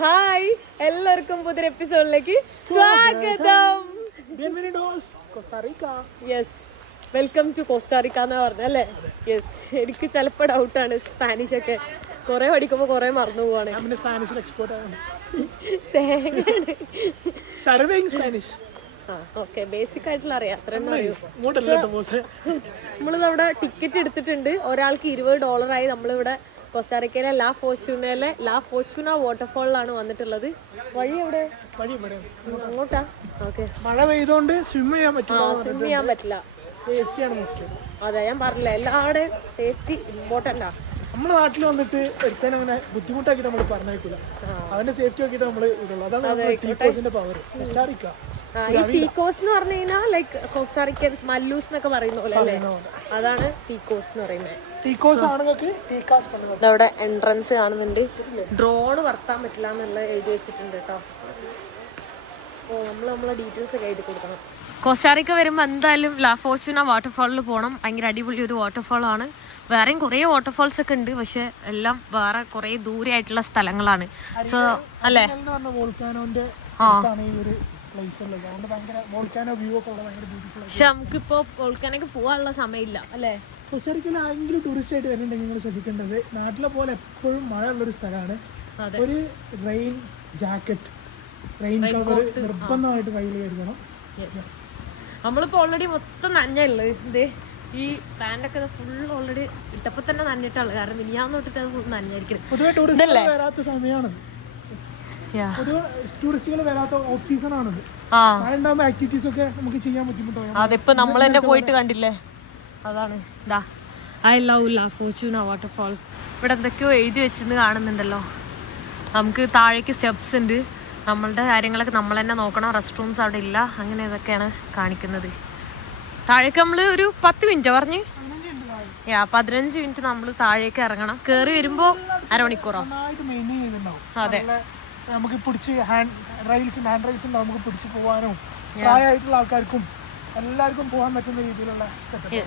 Hi എല്ലാവർക്കും പുതിയൊരു എപ്പിസോഡിലേക്ക് സ്വാഗതം. യെസ് വെൽക്കം ടു കോസ്റ്റാറിക്ക എന്ന് പറഞ്ഞ അല്ലേ? യെസ് എനിക്ക് ചിലപ്പോൾ ഡൗട്ടാണ് സ്പാനിഷ് ഒക്കെ. കുറെ പഠിക്കുമ്പോൾ കുറെ മറന്നു പോവാണ്. സ്പാനിഷിൽ എക്സ്പോർട്ട് തേങ്ങയാണ്. സ്പാനിഷ് ഓക്കെ ബേസിക് ആയിട്ടുള്ള അറിയാം. അത്ര തന്നെ അറിയൂ ഇങ്ങോട്ടല്ല കേട്ടോ നമ്മളിത് അവിടെ ടിക്കറ്റ് എടുത്തിട്ടുണ്ട്. ഒരാൾക്ക് ഇരുപത് ഡോളറായി നമ്മളിവിടെ കൊസ്റ്റാറിക്കയിലെ ലാ ഫോർച്യൂണയിലെ ലാ ഫോർച്യൂണ വാട്ടർഫോളിലാണ് വന്നിട്ടുള്ളത്. വഴി എവിടെ? വഴി ഇവിടെ. അങ്ങോട്ടാ? ഓക്കെ. മഴ പെയ്തോണ്ട് സ്വിം ചെയ്യാൻ പറ്റില്ല സ്വിം ചെയ്യാൻ പറ്റില്ല. സേഫ്റ്റിയാണ് മുഖ്യം അതെ ഞാൻ പറഞ്ഞില്ല എല്ലാവരുടെയും സേഫ്റ്റി ഇമ്പോർട്ടന്റ് ആണ് നമ്മുടെ നാട്ടിൽ വന്നിട്ട് എടുത്താൽ അങ്ങനെ ബുദ്ധിമുട്ടാക്കിയിട്ട് നമ്മൾ പറഞ്ഞേക്കില്ല അവന്റെ സേഫ്റ്റി നോക്കിയിട്ട് നമ്മൾ ഇടുള്ളൂ. അതാണ് ടീക്കോസിന്റെ പവർ കോസ്റ്റാറിക്ക ഈ പീക്കോസ് എന്ന് പറഞ്ഞു കഴിഞ്ഞാൽ ലൈക്ക് കോസാറിക്കൻസ് മല്ലൂസ് എന്നൊക്കെ പറയുന്ന പോലെ അല്ലേ? അതാണ് പീക്കോസ് എന്ന് പറയുന്നത്. പീക്കോസ് ആണുങ്ങൾക്ക് ഇതവിടെ എൻട്രൻസ് കാണുന്നുണ്ട്. ഡ്രോൺ വർത്താൻ പറ്റില്ല എന്നുള്ള എഴുതി വെച്ചിട്ടുണ്ട് കേട്ടോ. ഓ നമ്മൾ നമ്മളെ ഡീറ്റെയിൽസ് ഒക്കെ എഴുതി കൊടുക്കണം. കോസ്റ്റാറിക്ക വരുമ്പോൾ എന്തായാലും ലാ വാട്ടർഫാളിൽ പോകണം ഭയങ്കര അടിപൊളി ഒരു വാട്ടർഫാളാണ് വേറെയും കുറേ വാട്ടർഫാൾസ് ഒക്കെ ഉണ്ട്. പക്ഷെ എല്ലാം വേറെ കുറേ ദൂരെ ആയിട്ടുള്ള സ്ഥലങ്ങളാണ് സോ അല്ലേ? എന്ന് പ്ലേസ് ഉള്ളത്. അതുകൊണ്ട് ഭയങ്കര വോൾക്കാനോ വ്യൂ ഒക്കെ ഉള്ള ഭയങ്കര ബ്യൂട്ടിഫുൾ പക്ഷെ നമുക്കിപ്പോ വോൾക്കാനൊക്കെ പോകാനുള്ള സമയമില്ല. അല്ലേ? കോസ്റ്റാറിക്കയിൽ ആരെങ്കിലും ടൂറിസ്റ്റ് ആയിട്ട് വരുന്നുണ്ടെങ്കിൽ നിങ്ങൾ ശ്രദ്ധിക്കേണ്ടത് നാട്ടിലെ പോലെ എപ്പോഴും മഴ ഉള്ളൊരു സ്ഥലമാണ്. ഒരു റെയിൻ ജാക്കറ്റ് റെയിൻ കവർ നിർബന്ധമായിട്ട് കയ്യിൽ കരുതണം. നമ്മളിപ്പോ ഓൾറെഡി മൊത്തം നനഞ്ഞുള്ളത് ഇത് ഈ പാന്റൊക്കെ ഫുൾ ഓൾറെഡി ഇട്ടപ്പോ തന്നെ നനഞ്ഞിട്ടാണ് കാരണം മിനിയാന്ന് തൊട്ടിട്ട് ഫുൾ നനഞ്ഞായിരിക്കണം. പൊതുവെ ടൂറിസ്റ്റ് വരാത്ത സമയമാണത് പൊതുവെ ടൂറിസ്റ്റുകൾ വരാത്ത ഓഫ് സീസൺ ആണത്. ഉണ്ടാകുമ്പോൾ ആക്ടിവിറ്റീസ് ഒക്കെ നമുക്ക് ചെയ്യാൻ ബുദ്ധിമുട്ടാവും. അതിപ്പോ നമ്മൾ തന്നെ പോയിട്ട് കണ്ടില്ലേ? അതാണ്. ഇതാ I love La Fortuna waterfall ഇവിടെ എന്തൊക്കെയോ എഴുതി വെച്ചിരുന്ന് കാണുന്നുണ്ടല്ലോ. നമുക്ക് താഴേക്ക് സ്റ്റെപ്സ് ഉണ്ട്. നമ്മളുടെ കാര്യങ്ങളൊക്കെ നമ്മൾ തന്നെ നോക്കണം. റെസ്റ്റ് റൂംസ് അവിടെ ഇല്ല. അങ്ങനെ ഇതൊക്കെയാണ് കാണിക്കുന്നത്. താഴേക്ക് നമ്മൾ ഒരു പത്ത് മിനിറ്റ് പറഞ്ഞ്? യാ പതിനഞ്ച് മിനിറ്റ് നമ്മൾ താഴേക്ക് ഇറങ്ങണം. കയറി വരുമ്പോൾ അരമണിക്കൂറോ? അതെ. നമുക്ക് പിടിച്ച് ഹാൻഡ് റൈൽസ് ഹാൻഡ് റൈൽസ് ഉണ്ട് നമുക്ക് പിടിച്ച് പോകാനും പ്രായമായിട്ടുള്ള ആൾക്കാർക്കും എല്ലാവർക്കും പോകാൻ പറ്റുന്ന രീതിയിലുള്ള സെറ്റപ്പ്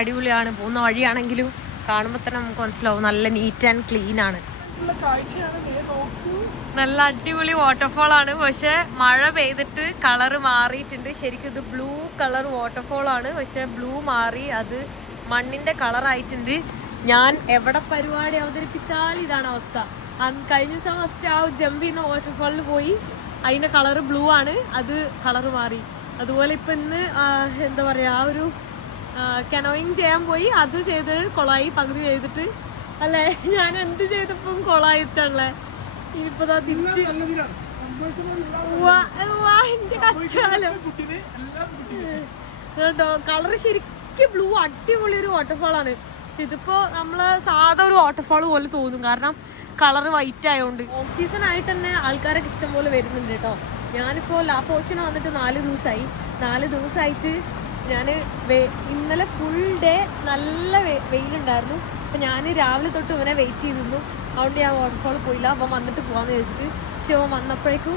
അടിപൊളിയാണ്. പോകുന്ന വഴിയാണെങ്കിലും കാണുമ്പോൾ തന്നെ നമുക്ക് മനസ്സിലാവും. നല്ല നീറ്റ് ആൻഡ് ക്ലീൻ ആണ്. നല്ല അടിപൊളി വാട്ടർഫോൾ ആണ്. പക്ഷെ മഴ പെയ്തിട്ട് കളർ മാറിയിട്ടുണ്ട്. ശരിക്കും ഇത് ബ്ലൂ കളർ വാട്ടർഫോൾ ആണ്. പക്ഷെ ബ്ലൂ മാറി. അത് മണ്ണിന്റെ കളർ ആയിട്ടുണ്ട്. ഞാൻ എവിടെ പരിപാടി അവതരിപ്പിച്ചാൽ ഇതാണ് അവസ്ഥ. കഴിഞ്ഞ ദിവസം ഫസ്റ്റ് ആ ജമ്പ് ചെയ്യുന്ന വാട്ടർഫാളിൽ പോയി. അതിന്റെ കളർ ബ്ലൂ ആണ്. അത് കളർ മാറി. അതുപോലെ ഇപ്പൊ ഇന്ന് എന്താ പറയാ ആ ഒരു കനോയിങ് ചെയ്യാൻ പോയി. അത് ചെയ്ത് കൊളായി. പകുതി ചെയ്തിട്ട് അല്ലേ? ഞാൻ എന്ത് ചെയ്തപ്പം കൊളായിട്ടല്ലേ ഇനിയിപ്പോ തിരിച്ച് കേട്ടോ കളർ ശരിക്കും ബ്ലൂ അടിപൊളി ഒരു വാട്ടർഫാൾ ആണ്. പക്ഷെ ഇതിപ്പോ നമ്മൾ സാധാ ഒരു വാട്ടർഫാൾ പോലെ തോന്നും. കാരണം കളർ വൈറ്റ് ആയതുകൊണ്ട് ഓഫ് സീസൺ ആയിട്ട് തന്നെ ആൾക്കാരൊക്കെ ഇഷ്ടം പോലെ വരുന്നുണ്ട് കേട്ടോ ഞാനിപ്പോ ലാ ഫോർച്യൂൺ വന്നിട്ട് നാല് ദിവസമായി നാല് ദിവസമായിട്ട് ഞാൻ ഇന്നലെ ഫുൾ ഡേ നല്ല വെയിലുണ്ടായിരുന്നു. അപ്പം ഞാൻ രാവിലെ തൊട്ട് ഇവനെ വെയിറ്റ് ചെയ്തിരുന്നു. അതുകൊണ്ട് ഞാൻ വാട്ടർഫോൾ പോയില്ല. അവൻ വന്നിട്ട് പോകാമെന്ന് ചോദിച്ചിട്ട് പക്ഷെ അവൻ വന്നപ്പോഴേക്കും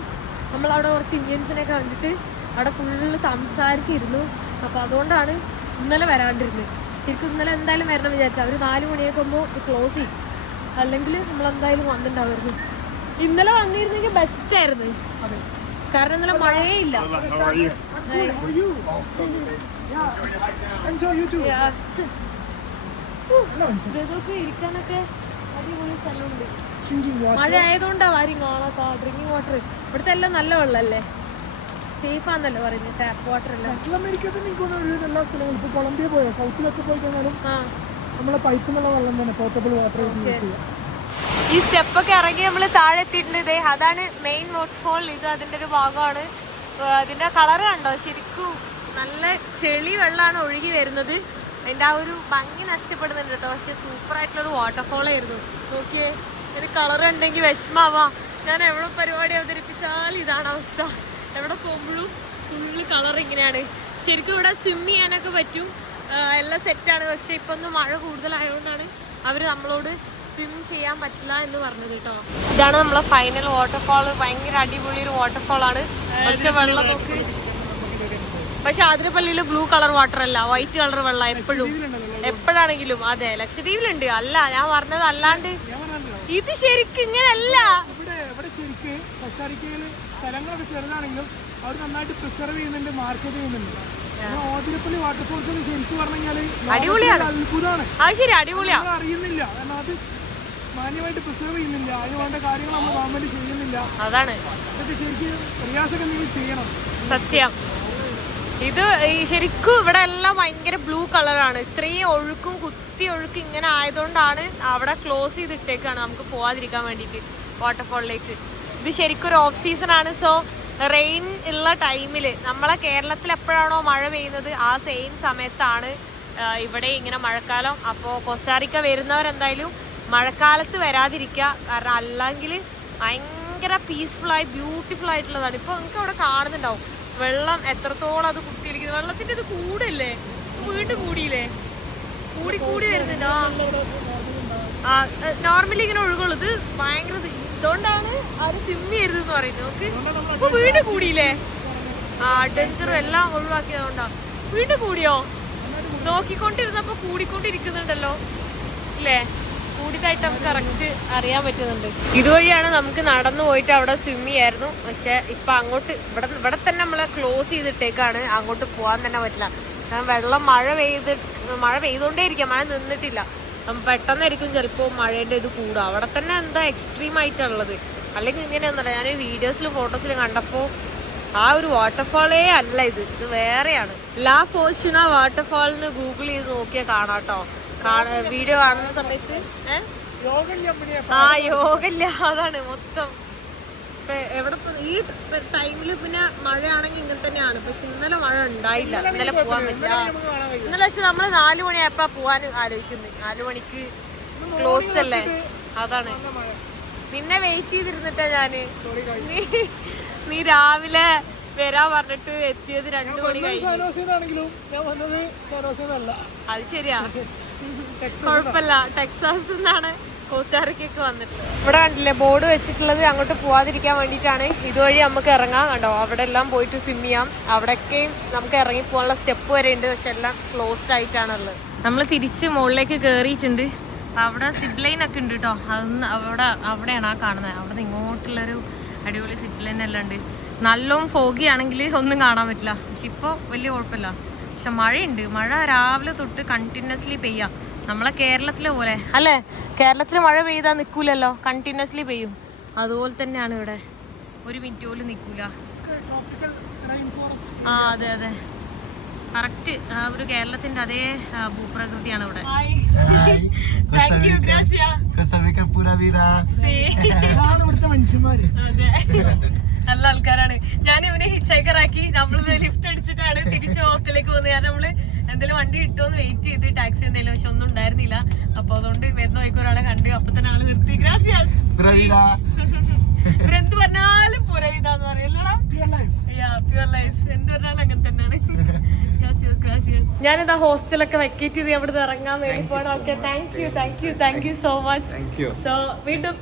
നമ്മളവിടെ കുറച്ച് ഇന്ത്യൻസിനെ കണ്ടിട്ട് അവിടെ ഫുള്ള് സംസാരിച്ചിരുന്നു. അപ്പോൾ അതുകൊണ്ടാണ് ഇന്നലെ വരാണ്ടിരുന്നത്. ശരിക്കും ഇന്നലെ എന്തായാലും വരണം വിചാരിച്ചു. അവർ നാല് മണിയൊക്കെ ആകുമ്പോൾ ക്ലോസ് ചെയ്യും. അല്ലെങ്കിൽ നമ്മൾ എന്തായാലും വന്നിട്ടുണ്ടാവുമായിരുന്നു. ഇന്നലെ വന്നിരുന്നെങ്കിൽ ബെസ്റ്റ് ആയിരുന്നു. അതെ. കാരണം ഇന്നലെ മഴയേ ഇല്ല ഇരിക്കാനൊക്കെ അടിപൊളി സ്ഥലമുണ്ട്. മഴ ആയതുകൊണ്ടാ ആരും കാണാത്ത ഡ്രിങ്കിങ് വാട്ടർ ഇവിടുത്തെ എല്ലാം നല്ല വെള്ളമല്ലേ സേഫ് ആണെന്നല്ലേ പറയുന്നത് ടാപ്പ് വാട്ടർ എല്ലാം. അമേരിക്കത്തിൽ എല്ലാ സ്ഥലങ്ങളും. ഇപ്പൊ കൊളംബിയ പോയോ? സൗത്തിലൊക്കെ പോയി കഴിഞ്ഞാലും ആ നമ്മളെ പൈപ്പിൽ വെള്ളം തന്നെ പോർട്ടബിൾ യൂസ് ചെയ്യാം. ഈ സ്റ്റെപ്പൊക്കെ ഇറങ്ങി നമ്മൾ താഴെ എത്തിയിട്ടുണ്ട്. ഇതേ അതാണ് മെയിൻ വാട്ടർഫോൾ ഇത് അതിന്റെ ഒരു ഭാഗമാണ്. അതിന്റെ കളർ കണ്ടോ? ശരിക്കും നല്ല ചെളി വെള്ളമാണ് ഒഴുകി വരുന്നത്. അതിന്റെ ആ ഒരു ഭംഗി നഷ്ടപ്പെടുന്നുണ്ട് കേട്ടോ. പക്ഷെ സൂപ്പർ ആയിട്ടുള്ള ഒരു വാട്ടർഫോൾ ആയിരുന്നു. നോക്കിയേ ഒരു കളർ ഉണ്ടെങ്കിൽ വിഷമാവാ. ഞാൻ എവിടെ പരിപാടി അവതരിപ്പിച്ചാൽ ഇതാണ് അവസ്ഥ. എവിടെ പോകുമ്പോഴും ഫുള്ള് കളർ ഇങ്ങനെയാണ്. ശരിക്കും ഇവിടെ സ്വിം ചെയ്യാനൊക്കെ പറ്റും. എല്ലാം സെറ്റാണ്. പക്ഷെ ഇപ്പൊ ഒന്ന് മഴ കൂടുതലായതുകൊണ്ടാണ് അവർ നമ്മളോട് സ്വിം ചെയ്യാൻ പറ്റില്ല എന്ന് പറഞ്ഞത് കേട്ടോ. ഇതാണ് നമ്മളെ ഫൈനൽ വാട്ടർഫാൾ ഭയങ്കര അടിപൊളി ഒരു വാട്ടർഫാൾ ആണ്. പക്ഷെ വെള്ളം നോക്ക്. പക്ഷെ ആതിരപ്പള്ളിയിൽ ബ്ലൂ കളർ വാട്ടർ അല്ല. വൈറ്റ് കളർ വെള്ളം എപ്പോഴും. എപ്പോഴാണെങ്കിലും. അതെ ലക്ഷദ്വീപിലുണ്ട്. അല്ല ഞാൻ പറഞ്ഞത് അല്ലാണ്ട് ഇത് ശരിക്കും ഇങ്ങനല്ല. സ്ഥലങ്ങളൊക്കെ ചെറുതാണെങ്കിലും അവർ നന്നായിട്ട് പ്രിസർവ് ചെയ്യുന്നുണ്ട് മാർക്കറ്റ് ചെയ്യുന്നുണ്ട്. ഓതിരപ്പള്ളി വാട്ടർഫോൾസ് ശരിക്കും പറഞ്ഞു കഴിഞ്ഞാൽ അടിപൊളിയാണ്. അത്ഭുതമാണ്. അത് ശരി അടിപൊളിയാണ് അറിയുന്നില്ല. കാരണം അത് മാന്യമായിട്ട് പ്രിസർവ് ചെയ്യുന്നില്ല. അതിന് വേണ്ട കാര്യങ്ങൾ നമ്മൾ ഗവൺമെന്റ് ചെയ്യുന്നില്ല. അതാണ്. ഇതൊക്കെ ശരിക്കും എന്തെങ്കിലും ചെയ്യണം. സത്യം. ഇത് ശരിക്കും ഇവിടെ എല്ലാം ഭയങ്കര ബ്ലൂ കളറാണ് ഇത്രയും ഒഴുക്കും കുത്തി ഒഴുക്ക് ഇങ്ങനെ ആയതുകൊണ്ടാണ് അവിടെ ക്ലോസ് ചെയ്തിട്ടേക്കാണ് നമുക്ക് പോവാതിരിക്കാൻ വേണ്ടിയിട്ട് വാട്ടർഫോളിലേക്ക് ഇത് ശരിക്കും ഒരു ഓഫ് സീസൺ ആണ്. സോ റെയിൻ ഉള്ള ടൈമിൽ നമ്മളെ കേരളത്തിൽ എപ്പോഴാണോ മഴ പെയ്യുന്നത് ആ സെയിം സമയത്താണ് ഇവിടെ ഇങ്ങനെ മഴക്കാലം. അപ്പോൾ കൊസ്റ്റാറിക്ക വരുന്നവരെന്തായാലും മഴക്കാലത്ത് വരാതിരിക്കുക കാരണം അല്ലെങ്കിൽ ഭയങ്കര പീസ്ഫുൾ ആയി ബ്യൂട്ടിഫുൾ ആയിട്ടുള്ളതാണ്. ഇപ്പോൾ നിങ്ങൾക്ക് അവിടെ കാണുന്നുണ്ടാവും. വെള്ളം എത്രത്തോളം അത് കുത്തിയിരിക്കുന്നത് വെള്ളത്തിന്റെ ഇത് കൂടല്ലേ? വീണ്ടും കൂടിയില്ലേ? കൂടി കൂടി വരുന്നുണ്ടോ. ആ. നോർമലി ഇങ്ങനെ ഒഴുകുള്ളൂ. ഇത് ഭയങ്കര ഇതുകൊണ്ടാണ് ആര് സ്വിം എന്ന് പറയുന്നത്. നമുക്ക് ഇപ്പൊ വീട് കൂടിയില്ലേ? ആ അഡ്വഞ്ചറും എല്ലാം ഒഴിവാക്കിയതുകൊണ്ടാണ് വീട് കൂടിയോ? നോക്കിക്കൊണ്ടിരുന്നപ്പോ കൂടിക്കൊണ്ടിരിക്കുന്നുണ്ടല്ലോ. ഇല്ലേ? കൂടിയതായിട്ട് നമുക്ക് കറക്റ്റ് അറിയാൻ പറ്റുന്നുണ്ട്. ഇതുവഴിയാണ് നമുക്ക് നടന്നു പോയിട്ട് അവിടെ സ്വിം ചെയ്യായിരുന്നു. പക്ഷെ ഇപ്പൊ അങ്ങോട്ട് ഇവിടെ ഇവിടെ തന്നെ നമ്മളെ ക്ലോസ് ചെയ്തിട്ടേക്കാണ്. അങ്ങോട്ട് പോകാൻ തന്നെ പറ്റില്ല. കാരണം വെള്ളം മഴ പെയ്ത് മഴ പെയ്തുകൊണ്ടേ ഇരിക്കാം മഴ നിന്നിട്ടില്ല. പെട്ടെന്നായിരിക്കും ചിലപ്പോൾ മഴേന്റെ ഇത് കൂടുക അവിടെ തന്നെ എന്താ എക്സ്ട്രീം ആയിട്ടുള്ളത് അല്ലെങ്കിൽ ഇങ്ങനെയൊന്നുമല്ല ഞാൻ വീഡിയോസിലും ഫോട്ടോസിലും കണ്ടപ്പോൾ ആ ഒരു വാട്ടർഫാളേ അല്ല ഇത്. ഇത് വേറെയാണ്. ലാ പോർഷന വാട്ടർഫാളിന് ഗൂഗിൾ ചെയ്ത് നോക്കിയാൽ കാണാട്ടോ. കാണ വീഡിയോ കാണുന്ന സമയത്ത് ആ യോഗല്ല അതാണ് മൊത്തം. ഇപ്പൊ എവിടെ ഈ ടൈമിൽ പിന്നെ മഴയാണെങ്കിൽ ഇങ്ങനെ തന്നെയാണ്. പക്ഷെ ഇന്നലെ മഴ ഉണ്ടായില്ല. ഇന്നലെ പോവാൻ പറ്റില്ല. ഇന്നലെ പക്ഷെ നമ്മൾ നാലു മണിയായപ്പോ പോവാൻ ആലോചിക്കുന്നത് നാലു മണിക്ക് ക്ലോസ് അല്ലേ? അതാണ്. നിന്നെ വെയിറ്റ് ചെയ്തിരുന്നിട്ടാ ഞാൻ. നീ രാവിലെ വരാ പറഞ്ഞിട്ട് എത്തിയത് രണ്ടു മണി കഴിഞ്ഞു. അത് ശരിയാ. കുഴപ്പമില്ല ടെക്സാസ് നിന്നാണ് കോസ്റ്റാറിക്കൊക്കെ വന്നിട്ടുണ്ട് ഇവിടെ കണ്ടില്ലേ ബോർഡ് വെച്ചിട്ടുള്ളത് അങ്ങോട്ട് പോവാതിരിക്കാൻ വേണ്ടിയിട്ടാണ്. ഇതുവഴി നമുക്ക് ഇറങ്ങാം കണ്ടോ? അവിടെ എല്ലാം പോയിട്ട് സ്വിം ചെയ്യാം. അവിടെയൊക്കെയും നമുക്ക് ഇറങ്ങി പോകാനുള്ള സ്റ്റെപ്പ് വരെ ഉണ്ട്. പക്ഷെ എല്ലാം ക്ലോസ്ഡ് ആയിട്ടാണുള്ളത്. നമ്മൾ തിരിച്ച് മുകളിലേക്ക് കയറിയിട്ടുണ്ട് അവിടെ സിബ് ലൈൻ ഒക്കെ ഉണ്ട് കേട്ടോ അതൊന്ന് അവിടെ അവിടെയാണ് ആ കാണുന്നത്. അവിടെ നിന്ന് ഇങ്ങോട്ടുള്ളൊരു അടിപൊളി സിബ് ലൈൻ എല്ലാം ഉണ്ട്. നല്ലോണം ഫോഗി ആണെങ്കിൽ ഒന്നും കാണാൻ പറ്റില്ല. പക്ഷെ ഇപ്പോൾ വലിയ കുഴപ്പമില്ല. പക്ഷെ മഴയുണ്ട്. മഴ രാവിലെ തൊട്ട് കണ്ടിന്യൂസ്ലി പെയ്യാം. നമ്മളെ കേരളത്തിലെ പോലെ. അല്ലേ? കേരളത്തിൽ മഴ പെയ്താൽ നിൽക്കൂലല്ലോ കണ്ടിന്യൂസ്ലി പെയ്യും. അതുപോലെ തന്നെയാണ് ഇവിടെ. ഒരു മിനിറ്റ് പോലും നിൽക്കൂല ആ അതെ അതെ. കറക്റ്റ് ഒരു കേരളത്തിന്റെ അതേ ഭൂപ്രകൃതിയാണ് ഇവിടെ. നല്ല ആൾക്കാരാണ്. ഞാൻ ഇവനെ ഹിച്ചൈക്കറാക്കി നമ്മൾ ലിഫ്റ്റ് അടിച്ചിട്ടാണ് തിരിച്ച് ഹോസ്റ്റലിലേക്ക് പോകുന്നത്. കാരണം നമ്മൾ എന്തെങ്കിലും വണ്ടി കിട്ടുമെന്ന് വെയിറ്റ് ചെയ്ത് ടാക്സി എന്തെങ്കിലും പക്ഷെ ഒന്നും ഉണ്ടായിരുന്നില്ല. അപ്പൊ അതുകൊണ്ട് വരുന്ന വഴിക്ക് ഒരാളെ കണ്ട് അപ്പൊ തന്നെ ആൾ നിർത്തി. ഗ്രാസിയാസ്. ഇവരെന്ത് പറഞ്ഞാലും പുരവിതാന്ന് പറയല്ലടാ. പ്യുവർ ലൈഫ് എന്ത് പറഞ്ഞാലും അങ്ങനെ തന്നെയാണ്. ഞാനിതാ ഹോസ്റ്റലൊക്കെ വെക്കേറ്റ് ചെയ്ത് അവിടെ ഇറങ്ങാൻ വേണ്ടി പോകണം okay thank you thank you thank you so much so വീണ്ടും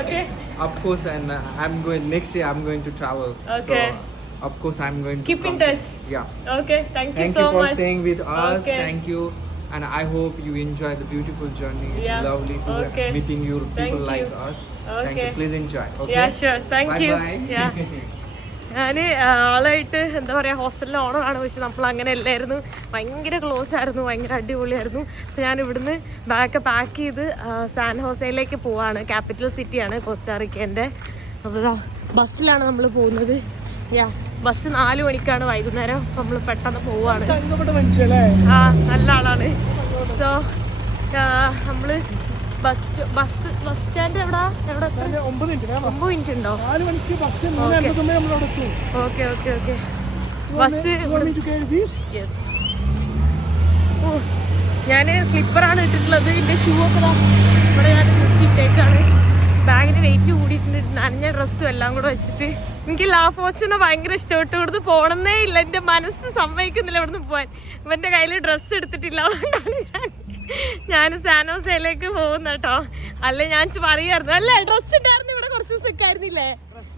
okay Of course, and uh, I'm going next year. I'm going to travel. Okay. So, of course, I'm going Keep to in touch. to-. Yeah. Okay. Thank you Thank so you for much. staying with us. Okay. Thank you. And I hope you enjoy the beautiful journey. It's Yeah. lovely to Okay. meeting you Thank people like you. us. Thank you. Please enjoy. Okay. Yeah, sure. Thank bye you. Bye-bye. ഞാൻ ആളായിട്ട് എന്താ പറയുക ഹോസ്റ്റലിലെ ഓണറാണ് പക്ഷെ നമ്മൾ അങ്ങനെ അല്ലായിരുന്നു ഭയങ്കര ക്ലോസ് ആയിരുന്നു ഭയങ്കര അടിപൊളിയായിരുന്നു അപ്പോൾ ഞാൻ ഇവിടുന്ന് ബാഗ് പാക്ക് ചെയ്ത് സാൻ ഹോസയിലേക്ക് പോവാണ് ക്യാപിറ്റൽ സിറ്റിയാണ് കോസ്റ്റാറിക്കേന്റെ അപ്പോൾ ബസ്സിലാണ് നമ്മൾ പോകുന്നത് യാ ബസ് നാല് മണിക്കാണ് വൈകുന്നേരം. നമ്മൾ പെട്ടെന്ന് പോവാണ്. ആ നല്ല ആളാണ്. സോ നമ്മൾ ബസ് ബസ് ബസ് സ്റ്റാൻഡ് എവിടാ? എവിടെ ഒമ്പത് മിനിറ്റ് ഉണ്ടോ? Okay okay okay. Bus yes ഓ ഞാൻ സ്ലിപ്പറാണ് ഇട്ടിട്ടുള്ളത്. എന്റെ ഷൂ ഒക്കെ ഇവിടെ ഞാൻ ഇട്ടേക്കാണ് ബാഗിന് വെയിറ്റ് കൂടിയിട്ടുണ്ട്. നനഞ്ഞ ഡ്രസ്സും എല്ലാം കൂടെ വെച്ചിട്ട്. എനിക്ക് ലാഫ് വാച്ചിനെ ഭയങ്കര ഇഷ്ടപ്പെട്ടു. ഇവിടുന്ന് പോകണമെന്നേ ഇല്ല. എന്റെ മനസ്സ് സമ്മതിക്കുന്നില്ല ഇവിടുന്ന് പോകാൻ ഇവന്റെ കയ്യിൽ ഡ്രസ്സ് എടുത്തിട്ടില്ല. അതുകൊണ്ടാണ് ഞാൻ ഞാൻ സാനോസയിലേക്ക് പോകുന്ന കേട്ടോ. അല്ല ഞാൻ പറയായിരുന്നു അല്ലേ ഡ്രസ്സ് ഇട്ടായിരുന്നു. ഇവിടെ കുറച്ച് ദിവസമൊക്കെ ആയിരുന്നില്ലേ?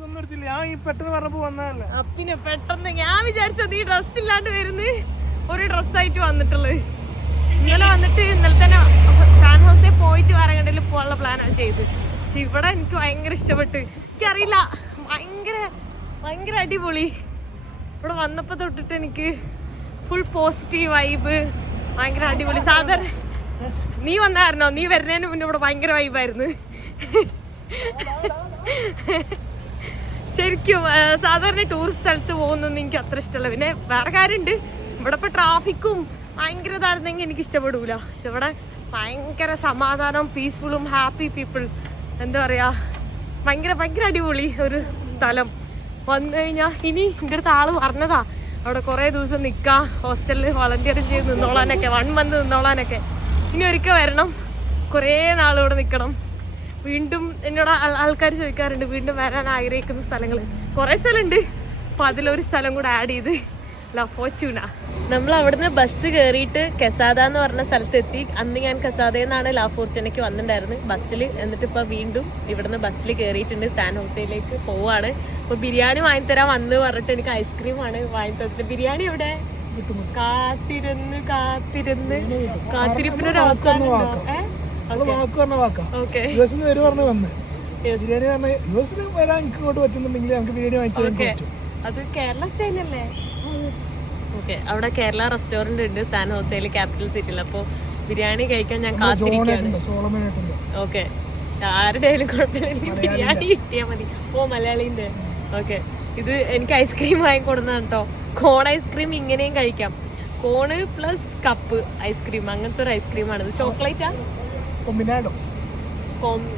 ഒന്നും എടുത്തില്ല. ഞാൻ പെട്ടെന്ന് പറഞ്ഞപ്പോ വന്നതല്ലേ? ആ, പിന്നെ പെട്ടെന്ന് ഞാൻ വിചാരിച്ചത് ഈ ഡ്രസ് ഇല്ലാണ്ട് വരുന്ന ഒരു ഡ്രസ്സായിട്ട് വന്നിട്ടുള്ളത്. ഇന്നലെ വന്നിട്ട് ഇന്നലെ തന്നെ സാൻ ഹോസെ പോയിട്ട് വരാൻ കണ്ടെങ്കിൽ പോകാനുള്ള പ്ലാനാണ് ചെയ്ത് പക്ഷെ ഇവിടെ എനിക്ക് ഭയങ്കര ഇഷ്ടപ്പെട്ടു. എനിക്കറിയില്ല. ഭയങ്കര ഭയങ്കര അടിപൊളി. ഇവിടെ വന്നപ്പോൾ തൊട്ടിട്ട് എനിക്ക് ഫുൾ പോസിറ്റീവ് വൈബ് ഭയങ്കര അടിപൊളി. സാധാരണ നീ വന്നായിരുന്നോ നീ വരുന്നതിന് മുന്നേ ഇവിടെ ഭയങ്കര വൈബായിരുന്നു ശരിക്കും സാധാരണ ടൂറിസ്റ്റ് സ്ഥലത്ത് പോകുന്നൊന്നും എനിക്ക് അത്ര ഇഷ്ടമല്ല. പിന്നെ വേറെ കാര്യമുണ്ട്. ഇവിടെ ഇപ്പോൾ ട്രാഫിക്കും ഭയങ്കര ഇതായിരുന്നെങ്കിൽ എനിക്ക് ഇഷ്ടപ്പെടൂല. പക്ഷെ ഇവിടെ ഭയങ്കര സമാധാനം പീസ്ഫുള്ളും ഹാപ്പി പീപ്പിൾ എന്താ പറയാ ഭയങ്കര ഭയങ്കര അടിപൊളി ഒരു സ്ഥലം. വന്നു കഴിഞ്ഞാൽ ഇനി എന്റെ അടുത്ത് ആൾ പറഞ്ഞതാ അവിടെ കുറേ ദിവസം നിൽക്കാം ഹോസ്റ്റലിൽ വളണ്ടിയർ ചെയ്ത് നിന്നോളാനൊക്കെ വൺ മന്ത് നിന്നോളാനൊക്കെ. ഇനി ഒരിക്കൽ വരണം കുറേ നാൾ ഇവിടെ നിൽക്കണം വീണ്ടും എന്നോട് ആൾക്കാർ ചോദിക്കാറുണ്ട് വീണ്ടും വരാൻ ആഗ്രഹിക്കുന്ന സ്ഥലങ്ങൾ കുറേ സ്ഥലമുണ്ട് അപ്പോൾ അതിലൊരു സ്ഥലം കൂടെ ആഡ് ചെയ്ത് ലഫോച്ചൂന നമ്മൾ അവിടുന്ന് ബസ് കയറിയിട്ട് കെസാദ എന്ന് പറഞ്ഞ സ്ഥലത്തെത്തി. അന്ന് ഞാൻ കെസാദയിൽ നിന്നാണ് ലാഫോർച്ചനയ്ക്ക് വന്നിട്ടുണ്ടായിരുന്നത് ബസ്സിൽ എന്നിട്ട് ഇപ്പോൾ വീണ്ടും ഇവിടുന്ന് ബസ്സിൽ കയറിയിട്ടുണ്ട് സാൻ ഹോസയിലേക്ക് പോവാണ്. അപ്പോൾ ബിരിയാണി വാങ്ങിത്തരാൻ വന്ന് പറഞ്ഞിട്ട് എനിക്ക് ഐസ്ക്രീമാണ് വാങ്ങിത്തന്നത് ബിരിയാണി എവിടെ? കാത്തിരുന്ന് കാത്തിരുന്ന്. കാത്തിരിപ്പിനൊരു അവസാനം ഓക്കെ. ബിരിയാണി വരാൻ ഇങ്ങോട്ട് പറ്റുന്നുണ്ടെങ്കിൽ നമുക്ക് ബിരിയാണി വാങ്ങിച്ചു അത് കേരള സ്റ്റൈലല്ലേ ഓക്കെ. അവിടെ കേരള റെസ്റ്റോറന്റ് ഉണ്ട് സാൻ ഹോസയിൽ ക്യാപിറ്റൽ സിറ്റിയിൽ അപ്പോൾ ബിരിയാണി കഴിക്കാൻ ഞാൻ കാത്തിരിക്കുകയാണ് ഓക്കെ. ആരുടെ ആയാലും കുഴപ്പമില്ല. എനിക്ക് ബിരിയാണി കിട്ടിയാൽ മതി. ഓ മലയാളിന്റെ ഓക്കെ. ഇത് എനിക്ക് ഐസ്ക്രീം വാങ്ങിക്കൊടുന്നതാണ് കേട്ടോ കോൺ ഐസ്ക്രീം ഇങ്ങനെയും കഴിക്കാം. Cone plus cup ice cream. അങ്ങനത്തെ ഒരു ഐസ്ക്രീമാണ്. ഇത് ചോക്ലേറ്റാ? കൊമ്പിനാഡോ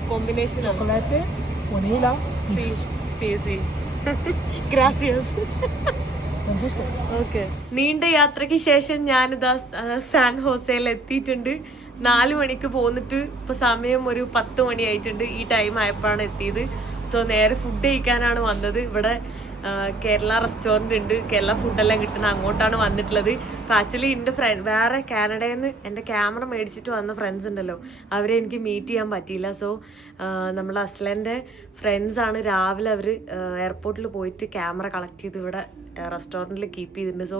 കോമ്പിനേഷൻ ആണ് ചോക്ലേറ്റ് ഗ്രാസിയസ്. ഓക്കെ. നീണ്ട യാത്രയ്ക്ക് ശേഷം ഞാനിതാ സാൻ ഹോസയിൽ എത്തിയിട്ടുണ്ട്. നാല് മണിക്ക് പോന്നിട്ട് ഇപ്പൊ സമയം ഒരു പത്ത് മണി ആയിട്ടുണ്ട് ഈ ടൈം ആയപ്പോഴാണ് എത്തിയത്. സോ നേരെ ഫുഡ് കഴിക്കാനാണ് വന്നത്. ഇവിടെ കേരള റെസ്റ്റോറന്റ് ഉണ്ട്. കേരള ഫുഡെല്ലാം കിട്ടുന്ന അങ്ങോട്ടാണ് വന്നിട്ടുള്ളത്. അപ്പോൾ ആക്ച്വലി എന്റെ ഫ്രണ്ട് വേറെ കാനഡയിൽ നിന്ന് എന്റെ ക്യാമറ മേടിച്ചിട്ട് വന്ന ഫ്രണ്ട്സ് ഉണ്ടല്ലോ. അവരെ എനിക്ക് മീറ്റ് ചെയ്യാൻ പറ്റിയില്ല. സോ നമ്മൾ അസ്ലന്റെ ഫ്രണ്ട്സാണ് രാവിലെ അവർ എയർപോർട്ടിൽ പോയിട്ട് ക്യാമറ കളക്ട് ചെയ്ത് ഇവിടെ റെസ്റ്റോറന്റിൽ കീപ്പ് ചെയ്തിട്ടുണ്ട്. സോ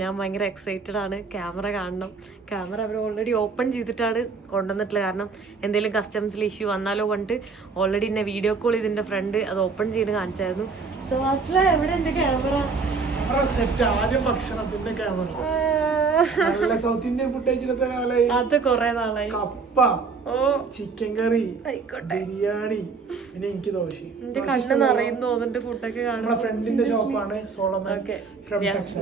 ഞാൻ ഭയങ്കര എക്സൈറ്റഡ് ആണ് ക്യാമറ കാണണം. ക്യാമറ അവർ ഓൾറെഡി ഓപ്പൺ ചെയ്തിട്ടാണ് കൊണ്ടുവന്നിട്ടുള്ളത്. കാരണം എന്തെങ്കിലും കസ്റ്റംസിൽ ഇഷ്യൂ വന്നാലോ പറഞ്ഞിട്ട് ഓൾറെഡി എന്നെ വീഡിയോ കോൾ ചെയ്തിന്റെ ഫ്രണ്ട് അത് ഓപ്പൺ ചെയ്ത് കാണിച്ചായിരുന്നു. സോ അസ്ല എവിടെ എന്റെ ക്യാമറ സെറ്റ് ആദ്യം ഭക്ഷണം പിന്നെ ക്യാമറ നല്ല സൗത്ത് ഇന്ത്യൻ ഫുഡ് കാലായി. അത് കൊറേ നാളായി. കപ്പ ഓ. ചിക്കൻ കറി ബിരിയാണി പിന്നെ എനിക്ക് ദോശ. എന്റെ കണ്ണ് നിറയും തോന്നുന്നുണ്ട് ഫുഡൊക്കെ കാണും നമ്മളെ ഫ്രണ്ടിന്റെ ഷോപ്പാണ് സോളമൻ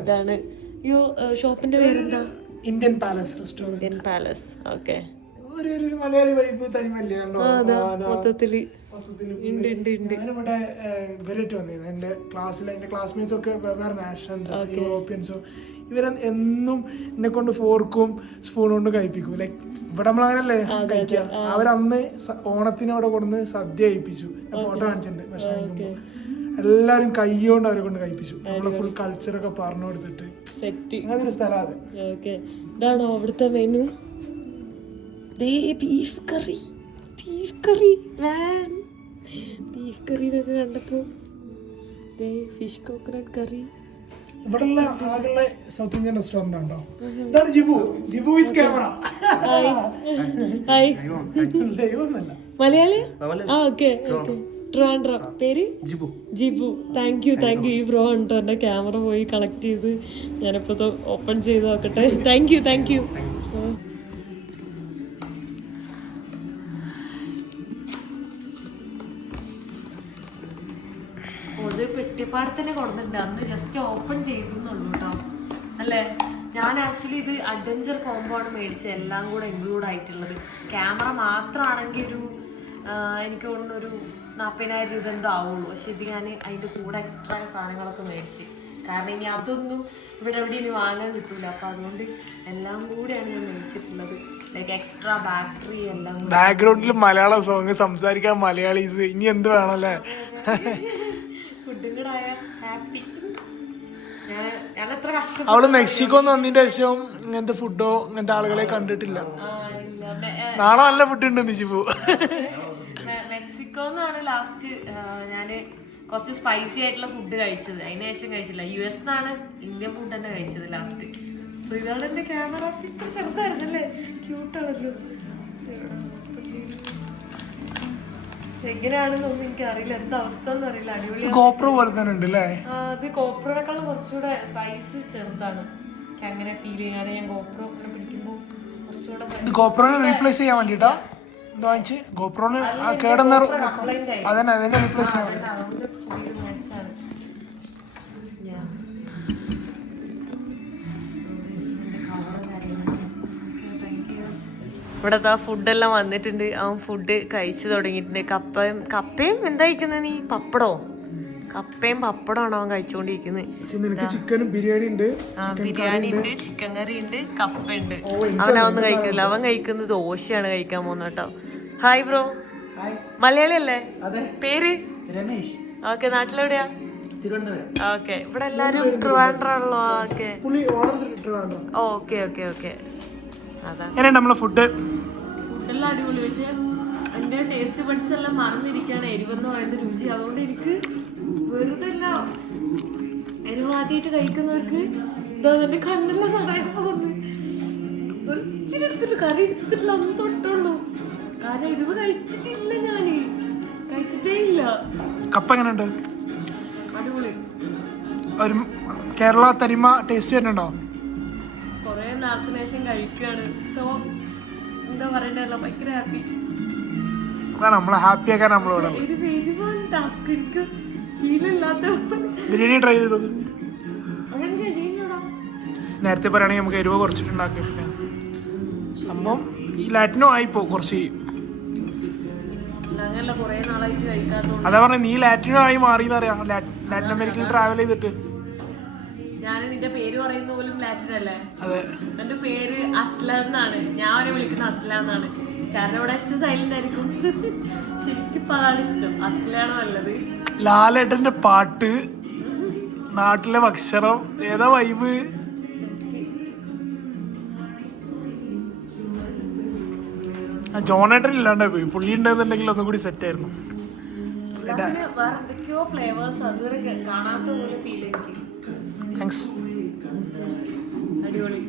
ഇതാണ്. യോ ഷോപ്പിന്റെ പേരെന്താ Indian palace restaurant Indian palace okay ഒരു മലയാളി വൈബ് ആ, അതാ. മൊത്തത്തിൽ. ഉണ്ട് ഞാനിവിടെ ഇവരായിട്ട് വന്നിരുന്നു. എന്റെ ക്ലാസ്സിലെ എന്റെ ക്ലാസ്മേറ്റ്സ് ഒക്കെ വെവ്വേറെ നാഷണൽസോ യൂറോപ്യൻസോ ഇവരെ എന്നും എന്നെ കൊണ്ട് ഫോർക്കും സ്പൂൺ കൊണ്ട് കഴിപ്പിക്കും. ലൈക്ക് ഇവിടെ നമ്മളങ്ങനല്ലേ കഴിക്കുക അവരന്ന് ഓണത്തിന് അവിടെ കൊടുന്ന് സദ്യ കഴിപ്പിച്ചു. ഫോട്ടോ കാണിച്ചിട്ടുണ്ട് പക്ഷെ എല്ലാവരും കൈ കൊണ്ട് അവരെ കൊണ്ട് കഴിപ്പിച്ചു. നമ്മളെ ഫുൾ കൾച്ചറൊക്കെ പറഞ്ഞു കൊടുത്തിട്ട്. സെറ്റ്. അങ്ങനത്തെ ഒരു സ്ഥലം അത്. ഓക്കെ. ഇതാണോ അവിടുത്തെ menu beef curry beef curry beef curry എന്നൊക്കെ കണ്ടപ്പോ ഫിഷ് കോക്കനട്ട് കറി ഇവിടെയുള്ള ആകെയുള്ള സൗത്ത് ഇന്ത്യൻ റെസ്റ്റോറന്റ് ഉണ്ടോ? ഇതാണ് Jibu. Jibu with camera Malayali? ആ ഓക്കെ ഓക്കെ ട്രിവാൻഡ്രം പേര്? Jibu. Jibu. Thank you thank you ഈ ബ്രോ ഉണ്ടോ എന്റെ ക്യാമറ പോയി കളക്ട് ചെയ്ത് ഞാനിപ്പോൾ ഓപ്പൺ ചെയ്ത് നോക്കട്ടെ. താങ്ക് യു താങ്ക് യു പെട്ടിപ്പാടത്തന്നെ കൊടുത്തിട്ടുണ്ട് അന്ന് ജസ്റ്റ് ഓപ്പൺ ചെയ്തു എന്നുള്ളൂ കേട്ടോ അല്ലേ? ഞാൻ ആക്ച്വലി ഇത് അഡ്വഞ്ചർ കോംബോ ആണ് മേടിച്ചത്. എല്ലാം കൂടെ ഇൻക്ലൂഡ് ആയിട്ടുള്ളത്. ക്യാമറ മാത്രമാണെങ്കിൽ ഒരു എനിക്ക് തോന്നുന്നു ഒരു നാൽപ്പതിനായിരം രൂപ എന്തോ ആവുള്ളൂ. പക്ഷെ ഇത് ഞാൻ അതിന്റെ കൂടെ എക്സ്ട്രാ സാധനങ്ങളൊക്കെ മേടിച്ച്. കാരണം ഇനി അതൊന്നും ഇവിടെ എവിടെ ഇനി വാങ്ങാൻ കിട്ടില്ല അപ്പം അതുകൊണ്ട് എല്ലാം കൂടെയാണ് ഞാൻ മേടിച്ചിട്ടുള്ളത്. ലൈക്ക് എക്സ്ട്രാ ബാറ്ററി എല്ലാം ബാക്ക്ഗ്രൗണ്ടിൽ മലയാള സോങ് സംസാരിക്കാൻ മലയാളീസ്. ഇനി എന്ത് വേണമല്ലേ ഫുഡും കൂടെ ആയ ഹാപ്പി അവൾ മെക്സിക്കോ വന്നതിന്റെ ശേഷം ഇങ്ങനത്തെ ഫുഡോ ഇങ്ങനത്തെ ആളുകളെ കണ്ടിട്ടില്ല. നാളെ നല്ല ഫുഡ് ഉണ്ട് നിജിപ്പോ മെ- മെക്സിക്കോന്നാണ് ലാസ്റ്റ് ഞാൻ കുറച്ച് സ്പൈസി ആയിട്ടുള്ള ഫുഡ് കഴിച്ചത്. അതിന് ശേഷം കഴിച്ചില്ല. യു എസ് നിന്നാണ് ഇന്ത്യൻ ഫുഡ് തന്നെ കഴിച്ചത് ലാസ്റ്റ് എന്റെ ക്യാമറ ഇത്ര ചെറുതായിരുന്നല്ലേ? ക്യൂട്ടാണല്ലോ എങ്ങനെയാണെന്നൊന്നും എനിക്ക് അറിയില്ല എന്താ അവസ്ഥ എന്ന് അറിയില്ല. അടിപൊളി ഗോപ്രോ പോലെ തന്നെ ഉണ്ട് അല്ലേ? അത് ഗോപ്രോനേക്കാളും കുറച്ചുകൂടെ സൈസ് ചെറുതാണ്. എനിക്ക് അങ്ങനെ ഫീൽ ചെയ്യാണ് ഞാൻ ഗോപ്രോ ഇങ്ങനെ പിടിക്കുമ്പോൾ കുറച്ചുകൂടെ ഇത് ഗോപ്രോനെ റീപ്ലേസ് ചെയ്യാൻ വേണ്ടിട്ടാ? എന്താ വാങ്ങിച്ച്? ഗോപ്രോന് കേടുന്ന അതന്നെ അതിനെ റീപ്ലേസ് ചെയ്യാൻ വേണ്ടി ഇവിടെ ആ ഫുഡെല്ലാം വന്നിട്ടുണ്ട്. അവൻ ഫുഡ് കഴിച്ചു തുടങ്ങിയിട്ടുണ്ട്. കപ്പയും കപ്പയും എന്താ കഴിക്കുന്നത് നീ? പപ്പടോ? കപ്പയും പപ്പടമാണ് അവൻ കഴിച്ചുകൊണ്ടിരിക്കുന്നത് ചിക്കനും ബിരിയാണി ഉണ്ട്. ആ ബിരിയാണി ഉണ്ട്. ചിക്കൻ കറി ഉണ്ട് കപ്പ ഉണ്ട്. അവൻ കഴിക്കുന്നില്ല. അവൻ കഴിക്കുന്നത് ദോശയാണ് കഴിക്കാൻ പോകുന്നത് കേട്ടോ. ഹായ് ബ്രോ മലയാളി അല്ലേ? പേര്? രമേശ്. ഓക്കെ നാട്ടിലെവിടെയാ? ഓക്കെ ഇവിടെ എല്ലാരും ട്രിവാൻഡ്രാണല്ലോ ഓക്കെ ഓക്കെ ഓക്കെ ഓക്കെ എങ്ങനെയുണ്ട് നമ്മളെ ഫുഡ് ഫുഡെല്ലാം അടിപൊളി. പക്ഷേ എന്റെ ടേസ്റ്റ് ബഡ്സ് എല്ലാം മറന്നിരിക്കുകയാണ്. എരിവെന്ന് പറയുന്ന രുചി അതുകൊണ്ട് എനിക്ക് വെറുതെ എരിവ് ആദ്യമായിട്ട് കഴിക്കുന്നവർക്ക് ഇതാ എന്റെ കണ്ണെല്ലാം നിറയാൻ പോകുന്നു. ഒരു എടുത്തിട്ട് കറി എടുത്തിട്ടില്ല അന്ന് തൊട്ടുള്ളൂ കാരണം എരിവ് കഴിച്ചിട്ടില്ല ഞാൻ. കഴിച്ചിട്ടേ ഇല്ല. കപ്പ എങ്ങനെയുണ്ട്? അടിപൊളി. ഒരു കേരള തനിമ ടേസ്റ്റ് വരുന്നുണ്ടോ? നാളത്തിന് കഴിക്കുകയാണ്. സോ എന്താ പറയണ്ടല്ലോ ഭയങ്കര ഹാപ്പി നമ്മളെ ഹാപ്പി ആക്കാൻ ഒരു ടാസ്ക് എനിക്ക് ശീലമില്ലാത്ത ബിരിയാണി ട്രൈ ചെയ്തു? നേരത്തെ പറയുകയാണെങ്കിൽ നമുക്ക് എരിവ് കുറച്ചിട്ടുണ്ടാക്കി സംഭവം ഈ ലാറ്റിനോ ആയിപ്പോ കുറച്ച്. അതാ പറഞ്ഞ നീ ലാറ്റിനോ ആയി മാറി എന്നറിയാം ലാറ്റിൻ അമേരിക്കയിൽ ട്രാവൽ ചെയ്തിട്ട്. ഞാൻ നിന്റെ പേര് പറയുന്ന പോലും ലാറ്റിൻ അല്ലേ? എന്റെ പേര് അസ്ല എന്നാണ്. ഞാൻ അവനെ വിളിക്കുന്നത് അസ്ല എന്നാണ്. കാരണം ഇവിടെ അച്ഛൻ സൈലന്റ് ആയിരിക്കും. ശരിക്കും അതാണ് ഇഷ്ടം. അസ്ലയാണ് നല്ലത്. ലാലേട്ടന്റെ പാട്ട് നാട്ടിലെ ഭക്ഷണം ഏതാ വൈബ് ജോണേട്ടൻ ഇല്ലാണ്ട് പോയി. പുള്ളി ഉണ്ടായിരുന്നുണ്ടെങ്കിൽ ഒന്നും കൂടി സെറ്റ് ആയിരുന്നു. വേറെ എന്തൊക്കെയോ ഫ്ലേവേഴ്സ് അതുവരെ കാണാത്ത പോലെ ഫീൽ എനിക്ക് താങ്ക്സ് അടിപൊളി.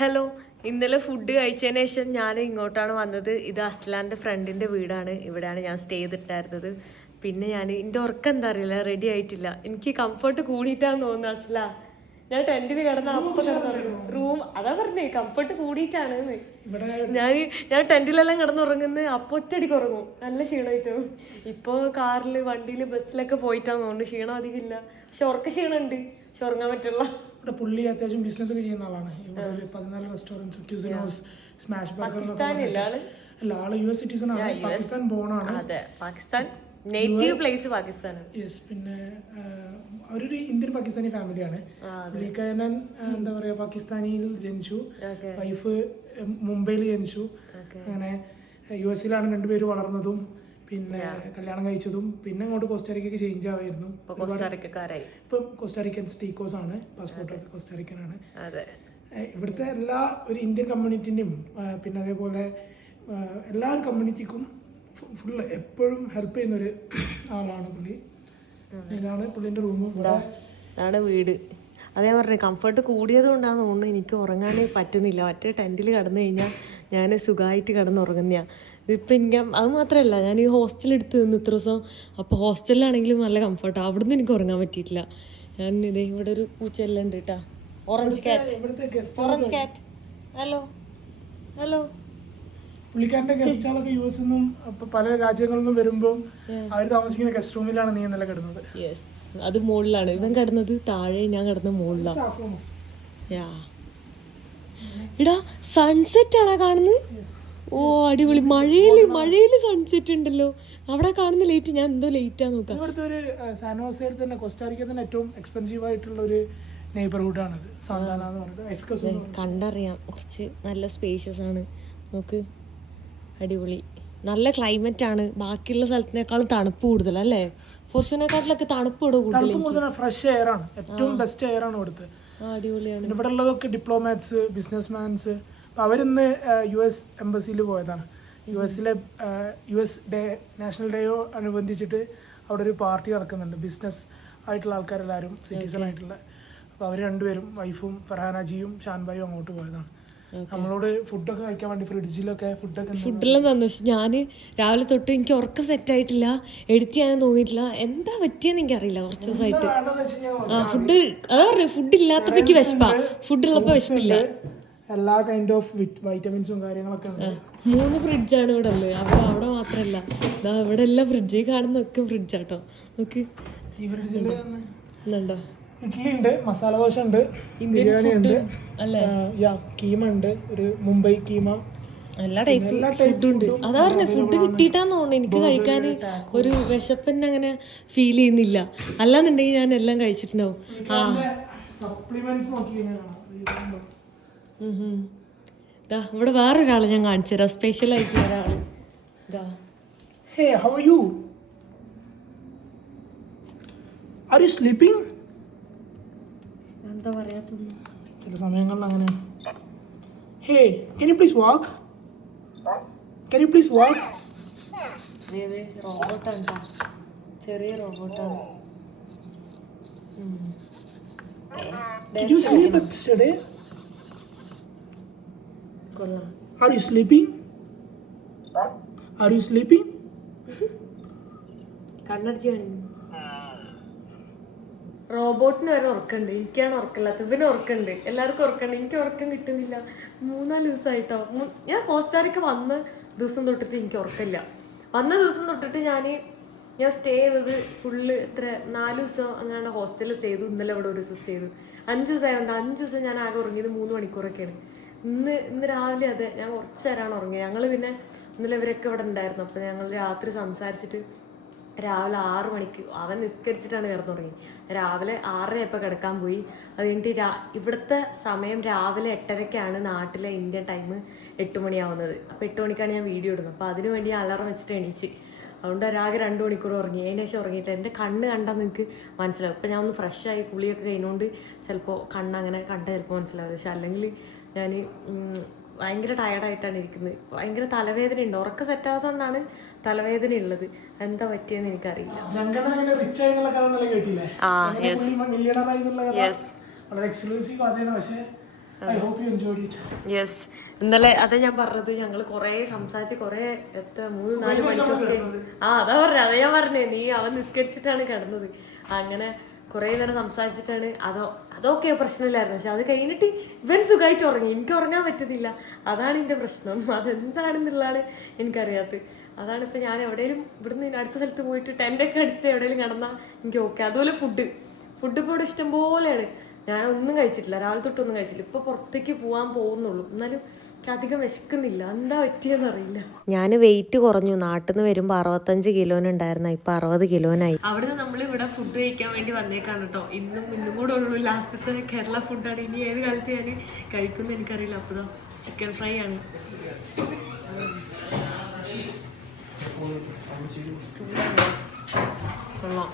ഹലോ ഇന്നലെ ഫുഡ് കഴിച്ചതിന് ശേഷം ഞാൻ ഇങ്ങോട്ടാണ് വന്നത്. ഇത് അസ്ലാന്റെ ഫ്രണ്ടിന്റെ വീടാണ്. ഇവിടെയാണ് ഞാൻ സ്റ്റേ ചെയ്തിട്ടായിരുന്നത്. പിന്നെ ഞാൻ എന്റെ ഉറക്കം എന്താ അറിയില്ല റെഡി ആയിട്ടില്ല. എനിക്ക് കംഫർട്ട് കൂടിയിട്ടാന്ന് തോന്നുന്നു അസ്ല. ഞാൻ ടെന്റിൽ കിടന്ന അപ്പൊ കിടന്നു റൂം അതാ പറഞ്ഞേ കംഫർട്ട് കൂടിയിട്ടാണ് ഇവിടെ ഞാൻ ഞാൻ ടെന്റിലെല്ലാം കിടന്നുറങ്ങുന്നത് അപ്പൊ ഒറ്റടിക്ക് ഉറങ്ങും. നല്ല ക്ഷീണമായിട്ട്. ഇപ്പോൾ കാറിൽ വണ്ടിയിൽ ബസ്സിലൊക്കെ പോയിട്ടാന്ന് തോന്നുന്നു. ക്ഷീണം അധികം ഇല്ല. പക്ഷെ ഉറക്ക ക്ഷീണമുണ്ട്. പക്ഷെ പറ്റുള്ള. ഇവിടെ പുള്ളി അത്യാവശ്യം ബിസിനസ് ഒക്കെ ചെയ്യുന്ന ആളാണ്. ഇവിടെ ഒരു പതിനാല് റെസ്റ്റോറന്റ്സ് ക്യൂസിൻ സ്മാഷ് ബർഗർ അല്ല ആൾ യു എസ് സിറ്റിസൺ ആണ്. പാകിസ്ഥാൻ ബോൺ ആണ്. പാകിസ്ഥാൻ നേറ്റീവ് പ്ലേസ് പാകിസ്ഥാനാണ് യെസ് പിന്നെ അവരൊരു ഇന്ത്യൻ പാകിസ്ഥാനി ഫാമിലിയാണ് പുള്ളിക്കാരൻ എന്താ പറയാ പാകിസ്ഥാനിയിൽ ജനിച്ചു. വൈഫ് മുംബൈയിൽ ജനിച്ചു. അങ്ങനെ യു എസിലാണ് രണ്ടുപേരും വളർന്നതും. പിന്നെ കല്യാണം കഴിച്ചതും പിന്നെ അങ്ങോട്ട് കോസ്റ്റാരിക്കയ്ക്ക് ചേഞ്ച് ആവായിരുന്നു. ഇപ്പൊ കോസ്റ്റാരിക്കൻ സ്റ്റീക്കോസ് ആണ് പാസ്പോർട്ട് ഒക്കെ കോസ്റ്റാരിക്കൻ ആണ് ഇവിടുത്തെ എല്ലാ ഒരു ഇന്ത്യൻ കമ്മ്യൂണിറ്റിന്റെയും പിന്നെ അതേപോലെ എല്ലാ കമ്മ്യൂണിറ്റിക്കും ഫുള്ള് എപ്പോഴും ഹെൽപ്പ് ചെയ്യുന്ന ഒരു ആളാണ് പുള്ളി. ഇതാണ് പുള്ളിന്റെ റൂം ഇതാണ് വീട്. അതേ പറഞ്ഞു കംഫർട്ട് കൂടിയത് കൊണ്ടാന്ന് തോന്നുന്നു എനിക്ക് ഉറങ്ങാനേ പറ്റുന്നില്ല. മറ്റേ ടെന്റിൽ കിടന്നു കഴിഞ്ഞാൽ ഞാൻ സുഖമായിട്ട് കിടന്നുറങ്ങുന്നതാണ് ഇപ്പം എനിക്ക് അത് മാത്രമല്ല ഞാൻ ഈ ഹോസ്റ്റലിൽ എടുത്ത് നിന്ന് ഇത്ര ദിവസം അപ്പോൾ ഹോസ്റ്റലിലാണെങ്കിലും നല്ല കംഫർട്ടാണ് അവിടുന്ന് എനിക്ക് ഉറങ്ങാൻ പറ്റിയിട്ടില്ല. ഞാൻ ഇതേ ഇവിടെ ഒരു പൂച്ചയെല്ലാം ഉണ്ട് കേട്ടാ ഓറഞ്ച് കാറ്റ് ഓറഞ്ച് കാറ്റ് ഹലോ ഹലോ പുള്ളിക്കാരന്റെ ഗസ്റ്റുകളൊക്കെ യു എസ് നിന്നും പല രാജ്യങ്ങളിൽ നിന്നും വരുമ്പോൾ അവർ താമസിക്കുന്ന ഗസ്റ്റ് റൂമിലാണ് നീ ഇന്നലെ കിടന്നത്. യെസ് അത് മുകളിലാണ് ഇവൻ കിടന്നത് താഴെ ഞാൻ കിടന്ന മുകളിലാണ് യാ എടാ സൺസെറ്റ് ആണോ കാണുന്നത്? ഓ അടിപൊളി. മഴയിൽ മഴയിൽ സൺസെറ്റ് ഉണ്ടല്ലോ. അവിടെ കാണുന്ന ലേറ്റ് ഞാൻ എന്തോ ലേറ്റാ നോക്കാം. ഇവിടുത്തെ ഒരു സാനോസയിൽ തന്നെ കൊസ്റ്റാരിക്ക തന്നെ ഏറ്റവും എക്സ്പെൻസീവ് ആയിട്ടുള്ള ഒരു നെയ്ബർഹുഡ് ആണ് കണ്ടറിയാം. കുറച്ച് നല്ല സ്പേഷ്യസ് ആണ്. നോക്ക്. അടിപൊളി. നല്ല ക്ലൈമറ്റ് ആണ്. ബാക്കിയുള്ള സ്ഥലത്തിനേക്കാളും തണുപ്പ് കൂടുതൽ അല്ലേ? ഫോർച്ചുനേക്കാട്ടിലൊക്കെ തണുപ്പ് ഇവിടെ കൂടുതൽ ഫ്രഷ് എയർ ആണ്. ഏറ്റവും ബെസ്റ്റ് എയർ ആണ് ഇവിടുത്തെ. ആ അടിപൊളിയാണ്. ഇവിടെ ഉള്ളതൊക്കെ ഡിപ്ലോമാറ്റ്സ് ബിസിനസ് മാൻസ് അപ്പോൾ അവരിന്ന് യു എസ് എംബസിയിൽ പോയതാണ്. യു എസിലെ യു എസ് ഡേ നാഷണൽ ഡേയോ അനുബന്ധിച്ചിട്ട് അവിടെ ഒരു പാർട്ടി നടക്കുന്നുണ്ട്. ബിസിനസ് ആയിട്ടുള്ള ആൾക്കാരെല്ലാവരും സിറ്റിസൺ ആയിട്ടുള്ള. അപ്പോൾ അവർ രണ്ടുപേരും വൈഫും ഫർഹാനാജിയും ഷാൻബായും അങ്ങോട്ട് പോയതാണ്. നമ്മളോട് ഫുഡൊക്കെ കഴിക്കാൻ വേണ്ടി ഫ്രിഡ്ജിലൊക്കെ ഫുഡൊക്കെ. ഫുഡെല്ലാം തന്നു. പക്ഷെ ഞാൻ രാവിലെ തൊട്ട് എനിക്ക് ഉറക്കം സെറ്റ് ആയിട്ടില്ല. എഡിറ്റ് ചെയ്യാനും തോന്നിയിട്ടില്ല. എന്താ പറ്റിയെന്ന് എനിക്കറിയില്ല. കുറച്ച് ദിവസമായിട്ട്. ആ ഫുഡ് അതാ പറഞ്ഞു ഫുഡ് ഇല്ലാത്തപ്പോ വിശപ്പാ. ഫുഡ് ഉള്ളപ്പോ വിശപ്പില്ല. എല്ലാ കൈൻഡ് ഓഫ് വൈറ്റമിൻസും കാര്യങ്ങളൊക്കെ ഉണ്ട്. മൂന്ന് ഫ്രിഡ്ജാണ് ഇവിടെ ഉള്ളത് അപ്പൊ അവിടെ മാത്രല്ല. ഇതാ ഇവിടെ എല്ലാം ഫ്രിഡ്ജ് കാണുന്നൊക്കെ ഫ്രിഡ്ജാട്ടോ നോക്ക്. ഈ ഫ്രിഡ്ജിൽ ഇഡ്ഡലി ഉണ്ട് മസാല ദോശ ഉണ്ട് ബിരിയാണി ഉണ്ട് യാ കീമ ഉണ്ട് ഒരു മുംബൈ കീമ. എല്ലാ ടൈപ്പ് ഫുഡും ഉണ്ട്. അതാ പറഞ്ഞ ഫുഡ് കിട്ടിയിട്ടാന്ന് തോന്നുന്നു. എനിക്ക് കഴിക്കാൻ ഒരു വിശപ്പന്നെ അങ്ങനെ ഫീൽ ചെയ്യുന്നില്ല. അല്ലാന്നുണ്ടെങ്കിൽ ഞാൻ എല്ലാം കഴിച്ചിട്ടുണ്ടാവും. ആ. സപ്ലിമെന്റ്സ് നോക്കി ദാ ഇവിടെ വേറൊരാളെ ഞാൻ കാണിച്ചു തരാം. സ്പെഷ്യൽ ആയിട്ടുള്ള ഒരാൾ hey how are you are you sleeping? എന്താ പറയാത്തൊന്നും ചില സമയങ്ങളിൽ അങ്ങനെ. Hey can you please walk can you please walk റോബോട്ടാണ് ട്ടാ. ചെറിയ റോബോട്ടാണ് Did you sleep yesterday? കൊള്ളാം Are you sleeping? Are you sleeping? കണ്ണടിച്ച് റോബോട്ടിന് വരെ ഉറക്കണ്ട്. എനിക്കാണ് ഉറക്കമില്ലാത്തത്. ഇവന് ഉറക്കണ്ട്. എല്ലാവർക്കും ഉറക്കണ്ട്. എനിക്ക് ഉറക്കം കിട്ടുന്നില്ല. മൂന്നാൽ ദിവസമായിട്ടോ. ഞാൻ കോസ്റ്റാറിക്ക് വന്ന ദിവസം തൊട്ടിട്ട് എനിക്ക് ഉറക്കമില്ല. വന്ന ദിവസം തൊട്ടിട്ട് ഞാൻ ഞാൻ സ്റ്റേ ചെയ്തത് ഫുള്ള് ഇത്ര നാല് ദിവസം അങ്ങനെ ഹോസ്റ്റലിൽ സ്റ്റേ ചെയ്തു. ഇന്നലെ അവിടെ ഒരു ദിവസം സ്റ്റേ ചെയ്തു. അഞ്ച് ദിവസം ആയതുകൊണ്ട് അഞ്ച് ദിവസം ഞാൻ ആകെ ഉറങ്ങിയത് മൂന്ന് മണിക്കൂറൊക്കെയാണ്. ഇന്ന് ഇന്ന് രാവിലെ അതെ ഞാൻ കുറച്ച് നേരമാണ് ഉറങ്ങിയത്. ഞങ്ങൾ പിന്നെ ഇന്നലെ ഇവരൊക്കെ ഇവിടെ ഉണ്ടായിരുന്നു. അപ്പോൾ ഞങ്ങൾ രാത്രി സംസാരിച്ചിട്ട് രാവിലെ ആറ് മണിക്ക് അവൻ നിസ്കരിച്ചിട്ടാണ് കിടന്നുറങ്ങി രാവിലെ ആറരയപ്പോൾ കിടക്കാൻ പോയി. അത് കഴിഞ്ഞിട്ട് രാ ഇവിടുത്തെ സമയം രാവിലെ എട്ടരയ്ക്കാണ് നാട്ടിലെ ഇന്ത്യൻ ടൈം എട്ട് മണിയാവുന്നത്. അപ്പോൾ എട്ട് മണിക്കാണ് ഞാൻ വീഡിയോ ഇടുന്നത്. അപ്പോൾ അതിന് വേണ്ടി അലാറം വെച്ചിട്ട് എണീച്ച്. അതുകൊണ്ട് ഒരാകെ രണ്ട് മണിക്കൂർ ഉറങ്ങി. അതിന് ശേഷം ഉറങ്ങിയിട്ടില്ല. എന്റെ കണ്ണ് കണ്ടാൽ നിങ്ങൾക്ക് മനസ്സിലാവും. ഇപ്പം ഞാൻ ഒന്ന് ഫ്രഷായി കുളിയൊക്കെ കഴിഞ്ഞുകൊണ്ട് ചിലപ്പോൾ കണ്ണ് അങ്ങനെ കണ്ടാൽ ചിലപ്പോൾ മനസ്സിലാവും പക്ഷെ അല്ലെങ്കിൽ ഞാൻ ഭയങ്കര ടയർഡായിട്ടാണ് ഇരിക്കുന്നത്. ഭയങ്കര തലവേദന ഉണ്ട് ഉറക്കം സെറ്റാകാത്തതുകൊണ്ടാണ് തലവേദന ഉള്ളത് എന്താ പറ്റിയെന്ന് എനിക്കറിയില്ല. യെസ് ഇന്നലെ അതാ ഞാൻ പറഞ്ഞത്. ഞങ്ങൾ കുറേ സംസാരിച്ച് കുറേ എത്ര മൂന്ന് നാല് മണിക്കൂർ ആ അതാ പറഞ്ഞത്. അതാ ഞാൻ പറഞ്ഞേ നീ അവൻ നിസ്കരിച്ചിട്ടാണ് കിടന്നത്. അങ്ങനെ കുറേ നേരം സംസാരിച്ചിട്ടാണ് അതോ അതൊക്കെ പ്രശ്നമില്ലായിരുന്നു. പക്ഷെ അത് കഴിഞ്ഞിട്ട് ഇവൻ സുഖമായിട്ട് ഉറങ്ങി. എനിക്ക് ഉറങ്ങാൻ പറ്റുന്നില്ല. അതാണ് എന്റെ പ്രശ്നം. അതെന്താണെന്നുള്ളതാണ് എനിക്കറിയാത്തത്. അതാണ് ഇപ്പം ഞാൻ എവിടെയെങ്കിലും ഇവിടുന്ന് അടുത്ത സ്ഥലത്ത് പോയിട്ട് ടെന്റൊക്കെ അടിച്ച് എവിടെയെങ്കിലും കിടന്നാൽ എനിക്ക് ഓക്കെ അതുപോലെ ഫുഡ് ഫുഡ് ഇപ്പോൾ ഇവിടെ ഇഷ്ടം പോലെയാണ് ഞാൻ ഒന്നും കഴിച്ചിട്ടില്ല. രാവിലെ തൊട്ടൊന്നും കഴിച്ചില്ല ഇപ്പൊ പുറത്തേക്ക് പോകാൻ പോകുന്നുള്ളൂ. എന്നാലും അധികം വിശക്കുന്നില്ല. എന്താ പറ്റിയെന്ന് അറിയില്ല. ഞാൻ വെയിറ്റ് കുറഞ്ഞു. നാട്ടിൽ നിന്ന് വരുമ്പോൾ അറുപത്തഞ്ച് കിലോന് ഉണ്ടായിരുന്ന ഇപ്പൊ അറുപത് കിലോനായി. അവിടുന്ന് നമ്മൾ ഇവിടെ ഫുഡ് കഴിക്കാൻ വേണ്ടി വന്നേക്കാണ് കേട്ടോ ഇന്നും ഇന്നും കൂടെ ഉള്ളൂ. ലാസ്റ്റത്തെ കേരള ഫുഡാണ് ഇനി ഏത് കാലത്ത് ഞാൻ കഴിക്കുമെന്ന് എനിക്കറിയില്ല. അപ്പോഴോ ചിക്കൻ ഫ്രൈ ആണ്. കൊള്ളാം.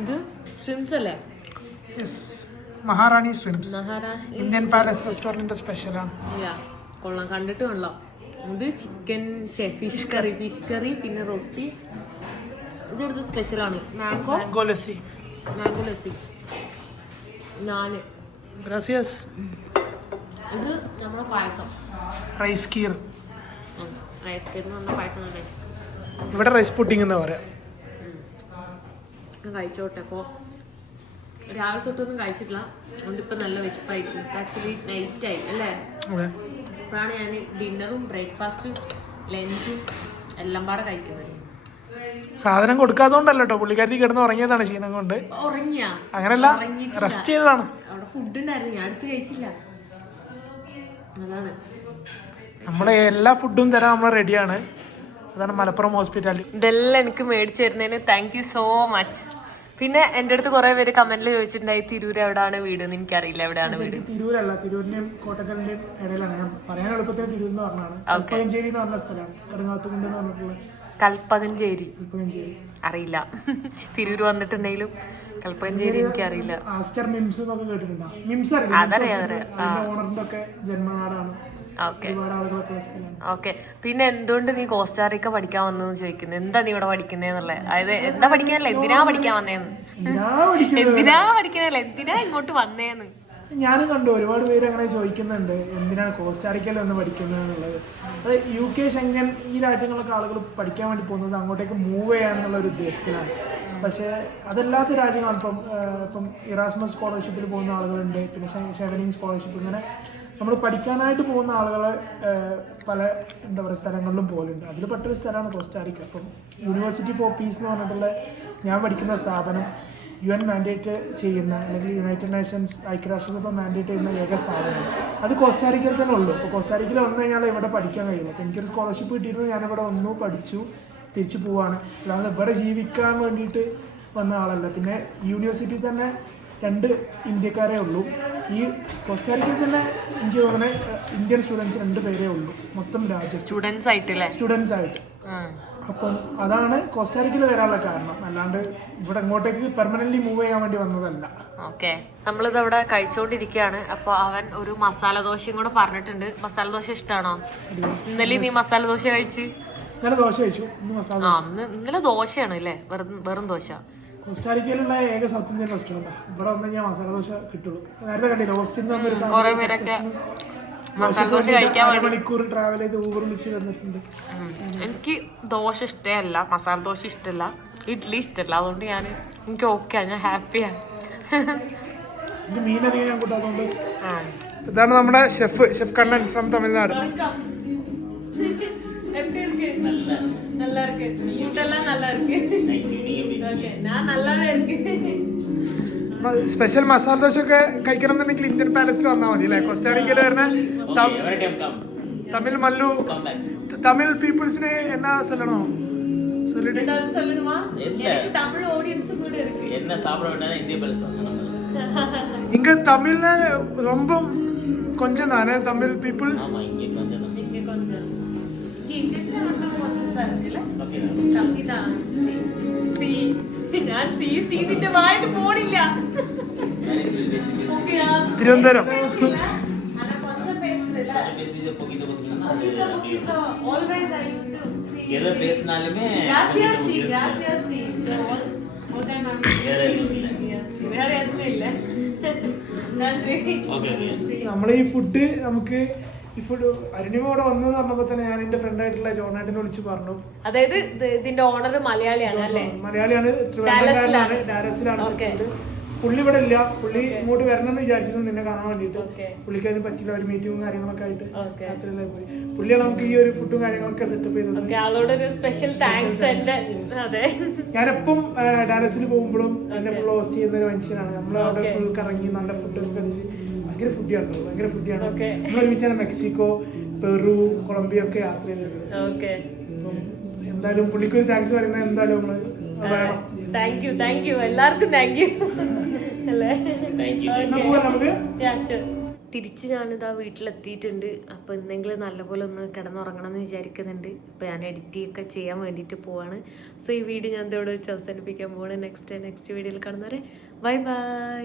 ഇത് ഷ്രിംസ് അല്ലേ? യെസ് മഹാറാണി സ്വിംസ് ഇന്ത്യൻ പാലസ് റെസ്റ്റോറന്റ് സ്പെഷ്യലാണ് ഇല്ല കൊള്ളാം. കണ്ടിട്ട് കൊള്ളാം ഇത് chicken fish curry fish curry പിന്നെ റൊട്ടി ഇതെടുത്ത് സ്പെഷ്യലാണ് mango mango lassi mango lassi നാല്. ഗ്രാസിയസ് ഇത് നമ്മുടെ പായസം. റൈസ് കീർ റൈസ് കേക്ക് പറഞ്ഞ പായസം തന്നെ. ഇവിടെ റൈസ് പുഡിംഗ് എന്നാ പറയാ. കഴിച്ചോട്ടെ അപ്പോൾ രാവിലെ തൊട്ടൊന്നും കഴിച്ചിട്ടില്ല. അതുകൊണ്ട് ഇപ്പൊ നല്ല വിശപ്പായിട്ട് ആക്ച്വലി നൈറ്റ് ആയി അല്ലേ? അപ്പോഴാണ് ഇപ്പോഴാണ് ഞാൻ ഡിന്നറും ബ്രേക്ക്ഫാസ്റ്റും ലഞ്ചും എല്ലാം പാടെ കഴിക്കുന്നത്. സാധനം കൊടുക്കാത്തോണ്ടല്ലോ കേട്ടോ പുള്ളിക്കാരി കിടന്ന് ഉറങ്ങിയതാണ് ക്ഷീണം കൊണ്ട്. അങ്ങനല്ല റെസ്റ്റ് ചെയ്തതാണ്. അവിടെ ഫുഡ് ഉണ്ടായിരുന്നു. ഞാൻ അടുത്ത് കഴിച്ചില്ല. അതാണ്. നമ്മളെ എല്ലാ ഫുഡും തരാൻ നമ്മൾ റെഡിയാണ് അതാണ് മലപ്പുറം ഹോസ്പിറ്റലിൽ ഇതെല്ലാം എനിക്ക് മേടിച്ചു തരുന്നതിന് താങ്ക് യു സോ മച്ച് പിന്നെ എന്റെ അടുത്ത് കുറേ പേര് കമന്റിൽ ചോദിച്ചിട്ടുണ്ടായി തിരൂർ എവിടെയാണ് വീട്? എന്ന് എനിക്കറിയില്ല എവിടെയാണ് വീട്. തിരൂരല്ല തിരൂരിന്റെയും കോട്ടക്കലിന്റെയും ഇടയിലാണ്. ഞാൻ പറയാൻ എളുപ്പത്തിൽ തിരൂർ എന്ന് പറഞ്ഞാണ്. കൽപ്പകഞ്ചേരി എന്ന് പറഞ്ഞ സ്ഥലമാണ്. കടുങ്ങാത്തുകുണ്ട് എന്ന് പറഞ്ഞിട്ടുള്ള കൽപ്പകഞ്ചേരി. അറിയില്ല. തിരൂർ വന്നിട്ടുണ്ടെങ്കിലും കൽപ്പകഞ്ചേരി എനിക്കറിയില്ല. ആസ്റ്റർ മിംസ് എന്നൊക്കെ കേട്ടിട്ടുണ്ടോ? മിംസ് അറിയില്ല. അതറിയാം അതറിയാം. അതിന്റെ ഓണറിന്റെ ഒക്കെ ജന്മനാടാണ്. ഒരുപാട് ആളുകളൊക്കെ ഉള്ള സ്ഥലമാണ് ഓക്കെ. പിന്നെ എന്തുകൊണ്ട് നീ കോസ്റ്റാറിക്ക പഠിക്കാൻ വന്നു ചോദിക്കുന്നത് എന്താ നീ ഇവിടെ പഠിക്കുന്നേന്നുള്ളത് അതായത് എന്താ പഠിക്കാനല്ല? എന്തിനാ പഠിക്കാൻ വന്നേന്ന്? എന്തിനാ പഠിക്കുന്നല്ല എന്തിനാ ഇങ്ങോട്ട് വന്നേന്ന്? ഞാനും കണ്ടു ഒരുപാട് പേര് അങ്ങനെ ചോദിക്കുന്നുണ്ട്. എന്തിനാണ് കോസ്റ്റാറിക്കയിൽ വന്ന് പഠിക്കുന്നത് എന്നുള്ളത്? അത് യു കെ ശങ്കൻ ഈ രാജ്യങ്ങളിലൊക്കെ ആളുകൾ പഠിക്കാൻ വേണ്ടി പോകുന്നത് അങ്ങോട്ടേക്ക് മൂവ് ചെയ്യാന്നുള്ള ഒരു ഉദ്ദേശത്തിലാണ്. പക്ഷേ അതല്ലാത്ത രാജ്യങ്ങളാണ്. ഇപ്പം ഇപ്പം ഇറാസ്മസ് സ്കോളർഷിപ്പിൽ പോകുന്ന ആളുകളുണ്ട്. പിന്നെ ഷെവനിങ് സ്കോളർഷിപ്പ് ഇങ്ങനെ നമ്മൾ പഠിക്കാനായിട്ട് പോകുന്ന ആളുകൾ പല എന്താ പറയുക സ്ഥലങ്ങളിലും പോലുണ്ട് അതിൽ പെട്ടൊരു സ്ഥലമാണ് കോസ്റ്റാറിക്ക അപ്പം യൂണിവേഴ്സിറ്റി ഫോർ പീസ് എന്ന് പറഞ്ഞിട്ടുള്ള ഞാൻ പഠിക്കുന്ന സ്ഥാപനം യു എൻ മാൻഡേറ്റ് ചെയ്യുന്ന അല്ലെങ്കിൽ യുണൈറ്റഡ് നേഷൻസ് ഐക്യരാഷ്ട്രസഭ മാൻഡേറ്റ് ചെയ്യുന്ന ഏക സ്ഥാപനം. അത് കോസ്റ്റാറിക്കയിൽ തന്നെ ഉള്ളൂ. അപ്പോൾ കോസ്റ്റാറിക്കയിൽ വന്നു കഴിഞ്ഞാൽ ഇവിടെ പഠിക്കാൻ കഴിയുള്ളൂ. അപ്പോൾ എനിക്കൊരു സ്കോളർഷിപ്പ് കിട്ടിയിരുന്നു. ഞാനിവിടെ വന്നു പഠിച്ചു തിരിച്ചു പോവാണ്. അല്ലാതെ ഇവിടെ ജീവിക്കാൻ വേണ്ടിയിട്ട് വന്ന ആളല്ല. പിന്നെ യൂണിവേഴ്സിറ്റി തന്നെ രണ്ട് ഇന്ത്യക്കാരേ ഉള്ളൂ. ഈ കോസ്റ്റാരിക്കയിൽ തന്നെ എനിക്ക് തോന്നുന്നത് ഇന്ത്യൻ സ്റ്റുഡൻസ് രണ്ട് പേരേ ഉള്ളൂ. മൊത്തം രാജ്യം. സ്റ്റുഡൻസ് ആയിട്ടില്ലേ? സ്റ്റുഡൻസ് ആയിട്ട്. അപ്പം അതാണ് കോസ്റ്റാരിക്കയിൽ വരാനുള്ള കാരണം. അല്ലാണ്ട് ഇവിടെ അങ്ങോട്ടേക്ക് പെർമനന്റ് മൂവ് ചെയ്യാൻ വേണ്ടി വന്നതല്ല. ഓക്കെ. നമ്മളിത് അവിടെ കഴിച്ചോണ്ടിരിക്കുകയാണ് അപ്പോൾ അവൻ ഒരു മസാല ദോശയും കൂടെ പറഞ്ഞിട്ടുണ്ട്. മസാല ദോശ ഇഷ്ടമാണോ ഇന്നലെ നീ മസാല ദോശ കഴിച്ച്? ഇന്നലെ ദോശ കഴിച്ചു. ഇന്ന് മസാല ആ ഇന്നലെ ദോശയാണ് അല്ലേ? വെറും വെറും ദോശ. കോസ്റ്റാറിക്കയിലുള്ള ഏക സൗത്ത് ഇന്ത്യൻ റെസ്റ്റോറന്റാണ് ഇവിടെ വന്നു കഴിഞ്ഞാൽ മസാല ദോശ കിട്ടുള്ളൂ. നേരത്തെ കണ്ടില്ല ഓസ്റ്റിൻ മണിക്കൂർ ട്രാവൽ ചെയ്ത് ഊബർ വിളിച്ച് വന്നിട്ടുണ്ട്. എനിക്ക് ദോശ ഇഷ്ടമല്ല മസാല ദോശ ഇഷ്ടമല്ല ഇഡ്ഡലി ഇഷ്ടമല്ല. അതുകൊണ്ട് ഞാൻ എനിക്ക് ഓക്കെ ഞാൻ ഹാപ്പിയാണ് എനിക്ക് മീൻ അധികം ഞാൻ കൂട്ടാത്തതുകൊണ്ട് ഇതാണ് നമ്മുടെ chef chef Kannan from Tamil Nadu. எப்படி இருக்கு நல்லா இருக்கு ஃபுட் எல்லாம் நல்லா இருக்கு ஓகே நான் நல்லாவே இருக்கு സ്പെഷ്യൽ മസാല ദോശ ഒക്കെ കഴിക്കണം എന്നുണ്ടെങ്കിൽ ഇന്ത്യൻ പാലസിൽ വന്നാൽ മതി അല്ലേ കോസ്റ്റാറിക്കയിൽ വരുന്ന തം- തമിഴ് മല്ലു തമിഴ് പീപ്പിൾസിന് എന്നാ சொல்லணும் சொல்லிட்டு ஏதாவது சொல்லணுமா எனக்கு தமிழ் ஆடியன்ஸ் கூட இருக்கு என்ன சாப்பிட வேண்டாம் இந்திய பரிசு இங்க தமிழ்ல ரொம்ப கொஞ்சம் தானே தமிழ் பீப்புள்ஸ் ஆமா இங்க ஓகே കമ്മി தான் സി ഞാൻ സി സി നിന്റെ വായിട്ട് പോണില്ല Okay, ആ. തിരുവനന്തപുരം ஆனா கொஞ்சம் பேசுதுல்ல பேசி போக்கிட்டு போக்கிட்டோம்னா அது அப்படியே போச்சு. always I used to see எதை பேசினாலுமே gracias sí gracias sí so what what am I வேற எதுவும் இல்ல. வேற எதுவும் இல்ல நன்றி ஓகே ஓகே നമ്മളെ ഈ ഫുഡ് നമുക്ക് ഈ ഫുഡ് അരുണിമ ഇവിടെ വന്നെന്ന് പറഞ്ഞപ്പോൾ തന്നെ ഞാൻ എന്റെ ഫ്രണ്ട് ആയിട്ടുള്ള ജോണാട്ടിനെ വിളിച്ച് പറഞ്ഞു. അതായത് ഇതിന്റെ ഓണർ മലയാളിയാണ് മലയാളിയാണ് ട്രിവാൻഡ്രംകാരനാണ് ഡാലസിലാണ്. പുള്ളി ഇവിടെ ഇല്ല. പുള്ളി ഇങ്ങോട്ട് വരണം എന്ന് വിചാരിച്ചിരുന്നു നിന്നെ കാണാൻ വേണ്ടിട്ട്. പുള്ളിക്ക് അതിന് പറ്റില്ല ഒരു മീറ്റിങ്ങും കാര്യങ്ങളൊക്കെ ആയിട്ട്. രാത്രിയിലേ പോയി. പുള്ളിയാണ് നമുക്ക് ഈ ഒരു ഫുഡും കാര്യങ്ങളൊക്കെ സെറ്റപ്പ് ചെയ്തത്. ഞാനെപ്പം ഡാലസിൽ പോകുമ്പോഴും എന്നെ ഫുൾ ഹോസ്റ്റ് ചെയ്യുന്ന ഒരു മനുഷ്യനാണ്. നമ്മൾ അവിടെ ഫുൾ കറങ്ങി നല്ല ഫുഡ് ഒക്കെ കഴിച്ച് ഭയങ്കര ഫുഡിയാണ് ഭയങ്കര ഫുഡിയാണ്. നമ്മൾ ഒരുമിച്ചാണ് മെക്സിക്കോ പെറു കൊളംബിയ ഒക്കെ യാത്ര ചെയ്തിട്ടുണ്ട് അപ്പം എന്തായാലും പുള്ളിക്ക് ഒരു താങ്ക്സ് പറയുന്നത് എന്തായാലും നമ്മൾ താങ്ക് യു താങ്ക് യു എല്ലാവർക്കും യു അല്ലേ? നമുക്ക്. തിരിച്ച് ഞാനിതാ വീട്ടിലെത്തിയിട്ടുണ്ട്. അപ്പോൾ എന്തെങ്കിലും നല്ലപോലെ ഒന്ന് കിടന്നുറങ്ങണം എന്ന് വിചാരിക്കുന്നുണ്ട്. അപ്പോൾ ഞാൻ എഡിറ്റ് ഒക്കെ ചെയ്യാൻ വേണ്ടിയിട്ട് പോവാണ്. സോ ഈ വീഡിയോ ഞാൻ ഇതോടെ വെച്ച് അവസാനിപ്പിക്കാൻ പോവാണ്. നെക്സ്റ്റ് നെക്സ്റ്റ് വീഡിയോയിൽ കാണുന്നവരെ. Bye bye